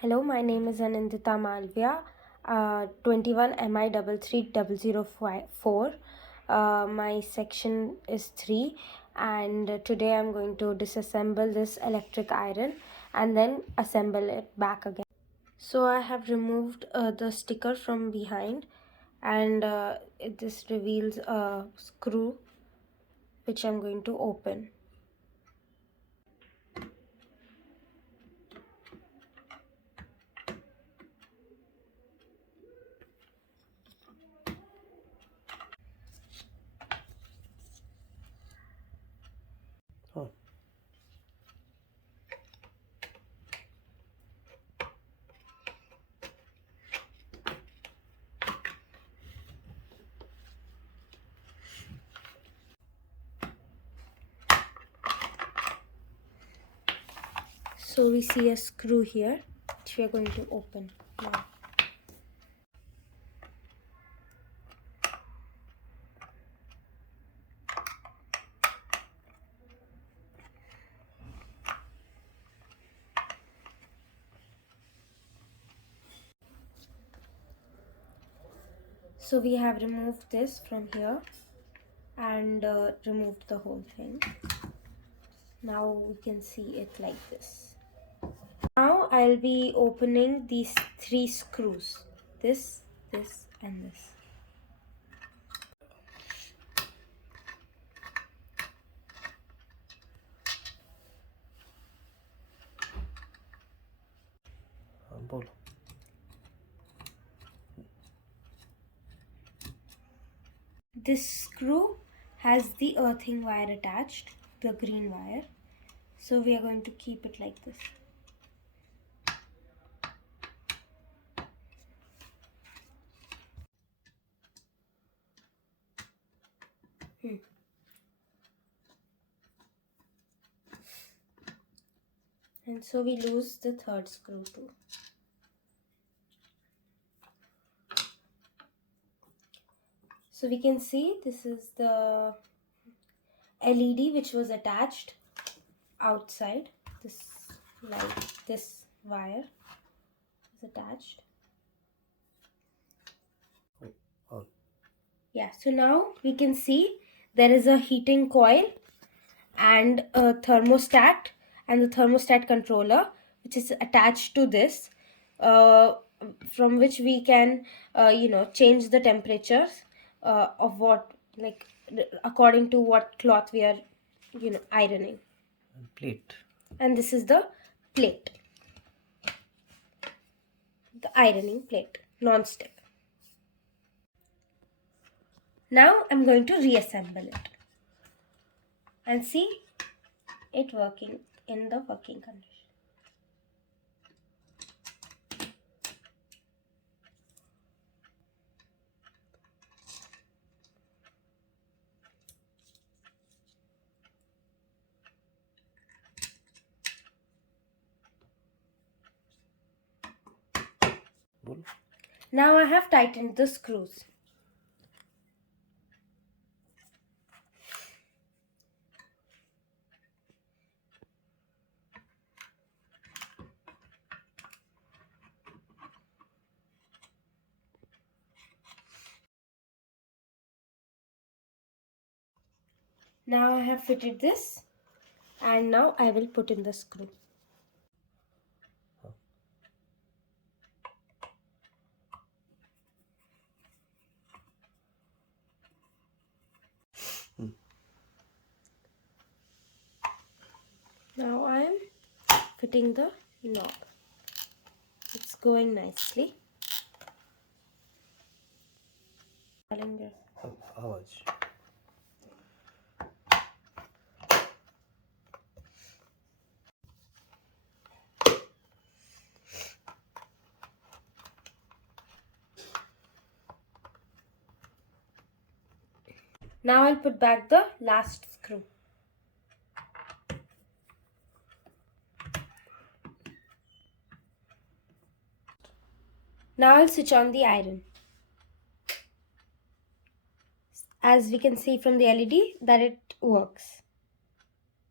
Hello, my name is Anindita Malviya, 21MI33004. My section is 3, and today I'm going to disassemble this electric iron and then assemble it back again. So I have removed the sticker from behind, and this reveals a screw which I'm going to open. So we see a screw here which we are going to open now. So we have removed this from here and removed the whole thing. Now we can see it like this. Now I'll be opening these 3 screws. This, and this. This screw has the earthing wire attached, the green wire. So we are going to keep it like this. And so we lose the 3rd screw too. So we can see this is the LED which was attached outside. This light, this wire is attached. Yeah, so now we can see there is a heating coil and a thermostat and the thermostat controller which is attached to this, from which we can change the temperatures of what, like, according to what cloth we are ironing. And plate. And this is the plate, the ironing plate, non-stick. Now I'm going to reassemble it and see it working in the working condition. Now I have tightened the screws. Now I have fitted this, and now I will put in the screw. Now I am fitting the knob. It's going nicely. Now I'll put back the last screw. Now I'll switch on the iron. As we can see from the LED that it works.